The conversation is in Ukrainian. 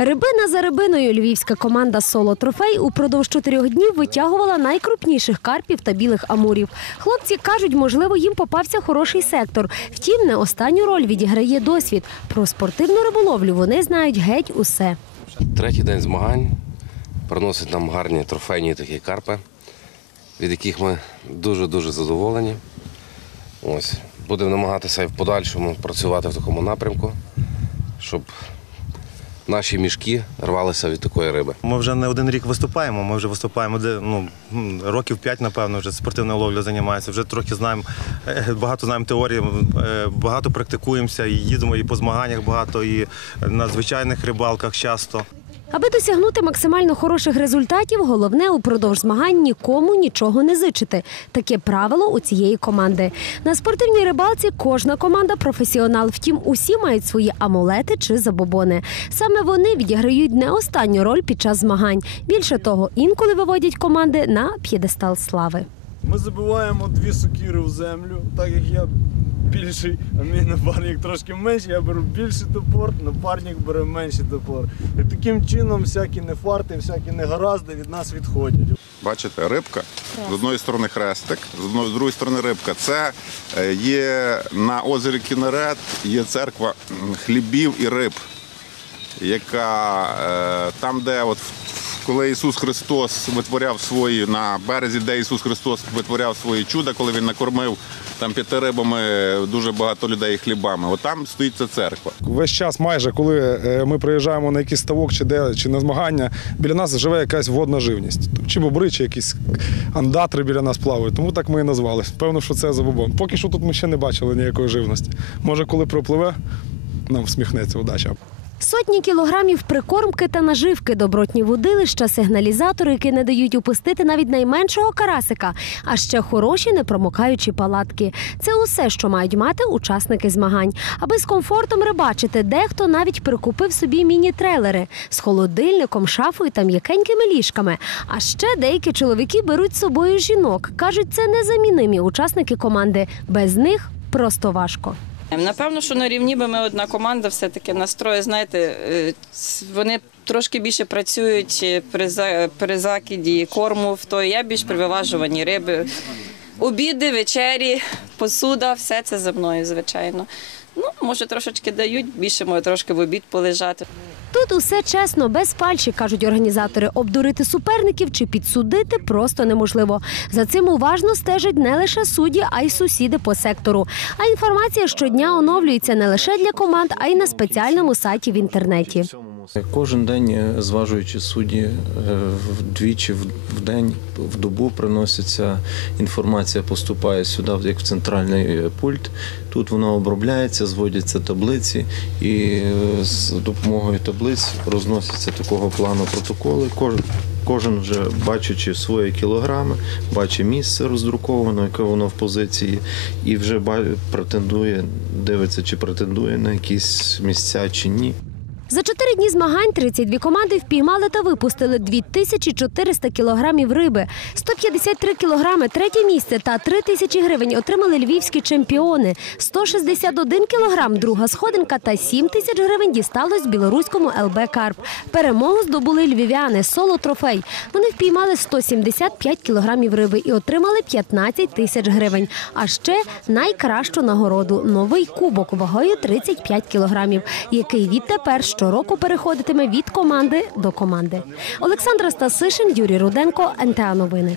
Рибина за рибиною львівська команда Соло Трофей упродовж чотирьох днів витягувала найкрупніших карпів та білих амурів. Хлопці кажуть, можливо, їм попався хороший сектор. Втім, не останню роль відіграє досвід. Про спортивну риболовлю вони знають геть усе. Третій день змагань приносить нам гарні трофейні такі карпи, від яких ми дуже-дуже задоволені. Ось. Будемо намагатися і в подальшому працювати в такому напрямку, щоб наші мішки рвалися від такої риби. Ми вже не один рік виступаємо. Ми вже виступаємо де ну років п'ять, напевно, вже спортивною ловля займаємося. Вже трохи знаємо, е, багато знаємо теорії, е, багато практикуємося і їдемо і по змаганнях багато, і на звичайних рибалках часто. Аби досягнути максимально хороших результатів, головне упродовж змагань нікому нічого не зичити. Таке правило у цієї команди. На спортивній рибалці кожна команда професіонал. Втім, усі мають свої амулети чи забобони. Саме вони відіграють не останню роль під час змагань. Більше того, інколи виводять команди на п'єдестал слави. Ми забиваємо дві сокири в землю, так як я більший, а мій напарник трошки менший, я беру більший топор, напарник бере менший топор. І таким чином всякі нефарти, всякі негаразди від нас відходять. Бачите, рибка з одної сторони хрестик, з одної другої сторони рибка. Це е, є на озері Кінерет, є церква хлібів і риб, яка е, там, де от коли Ісус Христос витворяв свої на березі, де Ісус Христос витворяв свої чуда, коли він накормив там п'яти рибами дуже багато людей хлібами. От там стоїть ця церква. Весь час, майже коли е, ми приїжджаємо на якийсь ставок чи де чи на змагання, біля нас живе якась водна живність. Чи бобри, чи якісь андатри біля нас плавають. Тому так ми і назвали. Певно, що це забобон. Поки що тут ми ще не бачили ніякої живності. Може, коли пропливе, нам всміхнеться удача. Сотні кілограмів прикормки та наживки, добротні водилища, сигналізатори, які не дають упустити навіть найменшого карасика, а ще хороші непромокаючі палатки. Це усе, що мають мати учасники змагань. Аби з комфортом рибачити, дехто навіть прикупив собі міні-трейлери з холодильником, шафою та м'якенькими ліжками. А ще деякі чоловіки беруть з собою жінок. кажуть, це незамінимі учасники команди. Без них просто важко. Напевно, що на рівні би ми одна команда, все-таки настрої, знаєте, е, вони трошки більше працюють е, при, при закиді корму, в той я більш при виважуванні риби. Обіди, вечері, посуда, все це за мною, звичайно. Ну, може, трошечки дають, більше може трошки в обід полежати. Тут усе чесно, без фальші кажуть організатори. Обдурити суперників чи підсудити просто неможливо. За цим уважно стежать не лише судді, а й сусіди по сектору. А інформація щодня оновлюється не лише для команд, а й на спеціальному сайті в інтернеті. Кожен день, е, зважуючи судді, е, вдвічі в день, в добу приноситься інформація, поступає сюди, як в центральний е, пульт. Тут вона обробляється, зводяться таблиці, і з допомогою таблиць розносяться такого плану протоколи. Кожен вже бачачи свої кілограми, бачить місце роздруковане, яке воно в позиції, і вже претендує, дивиться, чи претендує на якісь місця чи ні. За чотири дні змагань 32 команди впіймали та випустили 2400 кілограмів риби, 153 кілограми третє місце та 3 тисячі гривень отримали львівські чемпіони. 161 кілограм друга сходинка та 7 тисяч гривень дісталось білоруському ЛБ Карп. Перемогу здобули львів'яни соло трофей. Вони впіймали 175 кілограмів риби і отримали 15 тисяч гривень. А ще найкращу нагороду новий кубок вагою 35 кілограмів, який відтепер щороку переходитиме від команди до команди. Олександра Стасишин, Юрій Руденко, НТА Новини.